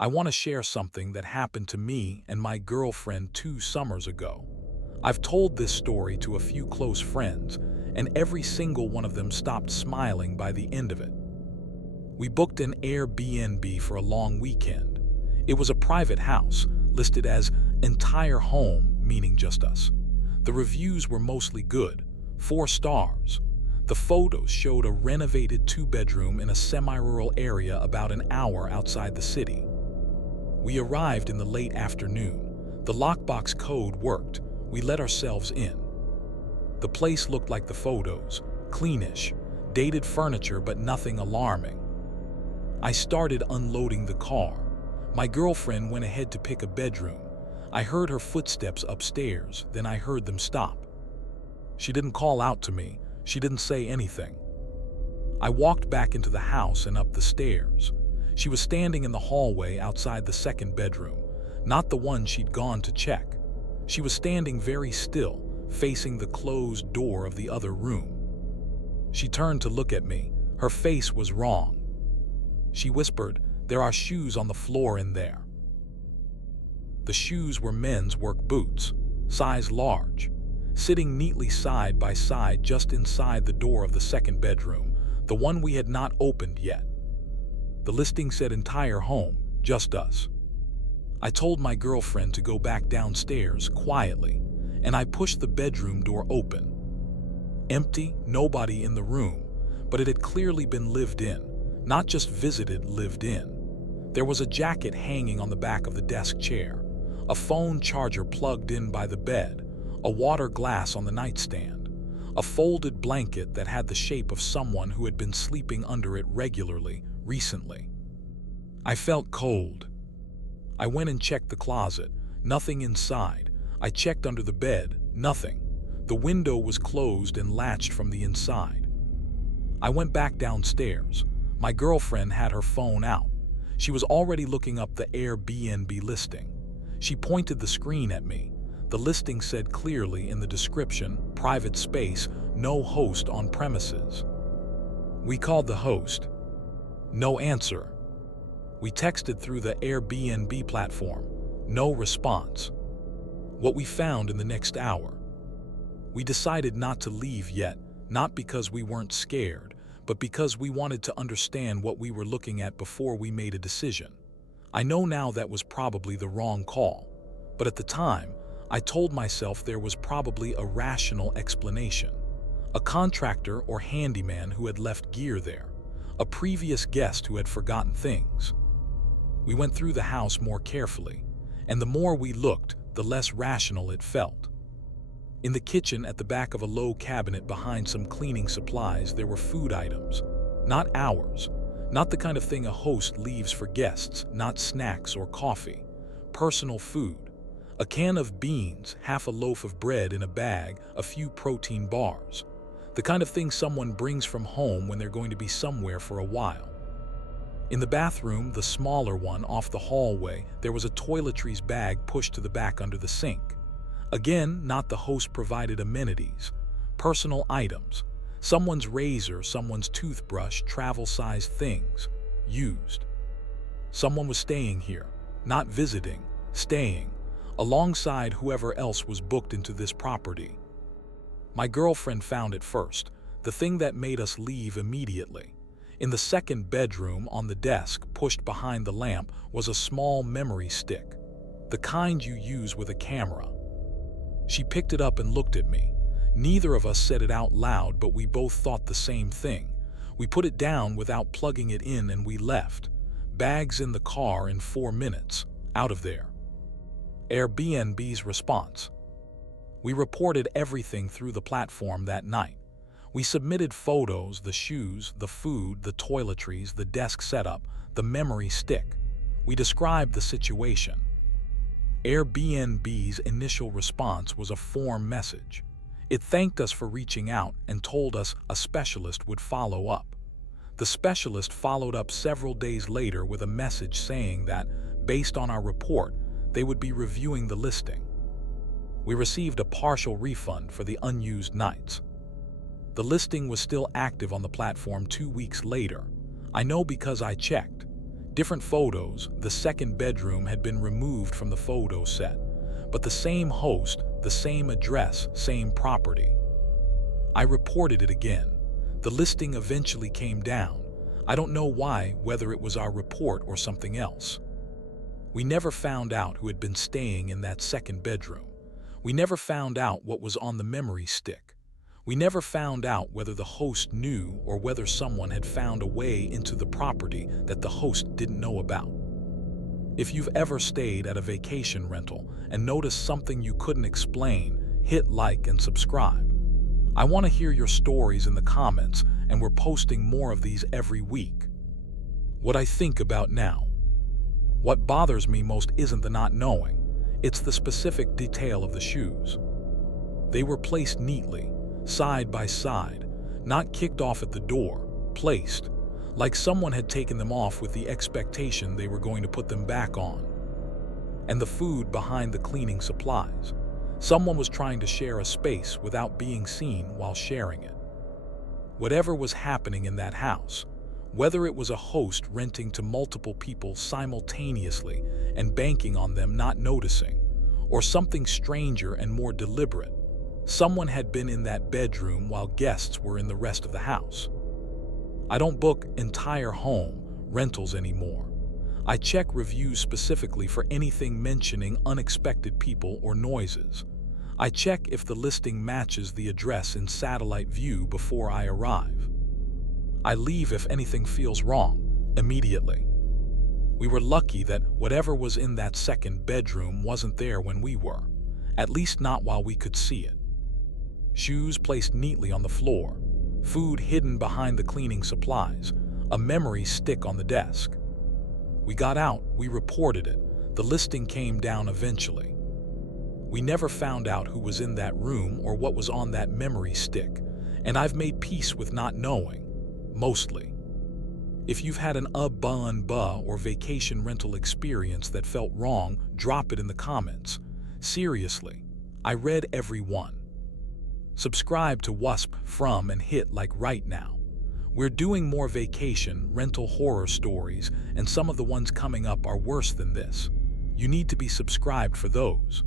I want to share something that happened to me and my girlfriend 2 summers ago. I've told this story to a few close friends, and every single one of them stopped smiling by the end of it. We booked an Airbnb for a long weekend. It was a private house, listed as entire home, meaning just us. The reviews were mostly good, 4 stars. The photos showed a renovated 2-bedroom in a semi-rural area about an hour outside the city. We arrived in the late afternoon. The lockbox code worked. We let ourselves in. The place looked like the photos, cleanish, dated furniture but nothing alarming. I started unloading the car. My girlfriend went ahead to pick a bedroom. I heard her footsteps upstairs, then I heard them stop. She didn't call out to me. She didn't say anything. I walked back into the house and up the stairs. She was standing in the hallway outside the second bedroom, not the one she'd gone to check. She was standing very still, facing the closed door of the other room. She turned to look at me. Her face was wrong. She whispered, "There are shoes on the floor in there." The shoes were men's work boots, size large, sitting neatly side by side just inside the door of the second bedroom, the one we had not opened yet. The listing said entire home, just us. I told my girlfriend to go back downstairs quietly, and I pushed the bedroom door open. Empty, nobody in the room, but it had clearly been lived in, not just visited, lived in. There was a jacket hanging on the back of the desk chair, a phone charger plugged in by the bed, a water glass on the nightstand, a folded blanket that had the shape of someone who had been sleeping under it regularly, recently. I felt cold. I went and checked the closet. Nothing inside. I checked under the bed. Nothing. The window was closed and latched from the inside. I went back downstairs. My girlfriend had her phone out. She was already looking up the Airbnb listing. She pointed the screen at me. The listing said clearly in the description, "Private space, no host on premises." We called the host. No answer. We texted through the Airbnb platform. No response. What we found in the next hour. We decided not to leave yet, not because we weren't scared, but because we wanted to understand what we were looking at before we made a decision. I know now that was probably the wrong call, but at the time, I told myself there was probably a rational explanation. A contractor or handyman who had left gear there, a previous guest who had forgotten things. We went through the house more carefully, and the more we looked, the less rational it felt. In the kitchen at the back of a low cabinet behind some cleaning supplies, there were food items. Not ours. Not the kind of thing a host leaves for guests, not snacks or coffee. Personal food. A can of beans, half a loaf of bread in a bag, a few protein bars. The kind of thing someone brings from home when they're going to be somewhere for a while. In the bathroom, the smaller one off the hallway, there was a toiletries bag pushed to the back under the sink. Again, not the host-provided amenities. Personal items. Someone's razor, someone's toothbrush, travel-sized things. Used. Someone was staying here. Not visiting. Staying. Alongside whoever else was booked into this property. My girlfriend found it first, the thing that made us leave immediately. In the second bedroom, on the desk, pushed behind the lamp, was a small memory stick. The kind you use with a camera. She picked it up and looked at me. Neither of us said it out loud, but we both thought the same thing. We put it down without plugging it in and we left. Bags in the car in 4 minutes. Out of there. Airbnb's response. We reported everything through the platform that night. We submitted photos, the shoes, the food, the toiletries, the desk setup, the memory stick. We described the situation. Airbnb's initial response was a form message. It thanked us for reaching out and told us a specialist would follow up. The specialist followed up several days later with a message saying that, based on our report, they would be reviewing the listing. We received a partial refund for the unused nights. The listing was still active on the platform 2 weeks later. I know because I checked. Different photos, the second bedroom had been removed from the photo set, but the same host, the same address, same property. I reported it again. The listing eventually came down. I don't know why, whether it was our report or something else. We never found out who had been staying in that second bedroom. We never found out what was on the memory stick. We never found out whether the host knew or whether someone had found a way into the property that the host didn't know about. If you've ever stayed at a vacation rental and noticed something you couldn't explain, hit like and subscribe. I want to hear your stories in the comments, and we're posting more of these every week. What I think about now. What bothers me most isn't the not knowing, it's the specific detail of the shoes. They were placed neatly, side by side, not kicked off at the door, placed, like someone had taken them off with the expectation they were going to put them back on. And the food behind the cleaning supplies. Someone was trying to share a space without being seen while sharing it. Whatever was happening in that house, whether it was a host renting to multiple people simultaneously and banking on them not noticing, or something stranger and more deliberate, someone had been in that bedroom while guests were in the rest of the house. I don't book entire home rentals anymore. I check reviews specifically for anything mentioning unexpected people or noises. I check if the listing matches the address in satellite view before I arrive. I leave if anything feels wrong, immediately. We were lucky that whatever was in that second bedroom wasn't there when we were, at least not while we could see it. Shoes placed neatly on the floor, food hidden behind the cleaning supplies, a memory stick on the desk. We got out, we reported it, the listing came down eventually. We never found out who was in that room or what was on that memory stick, and I've made peace with not knowing, mostly. If you've had an or vacation rental experience that felt wrong, drop it in the comments. Seriously, I read every one. Subscribe to WhisprFrame and hit like right now. We're doing more vacation rental horror stories, and some of the ones coming up are worse than this. You need to be subscribed for those.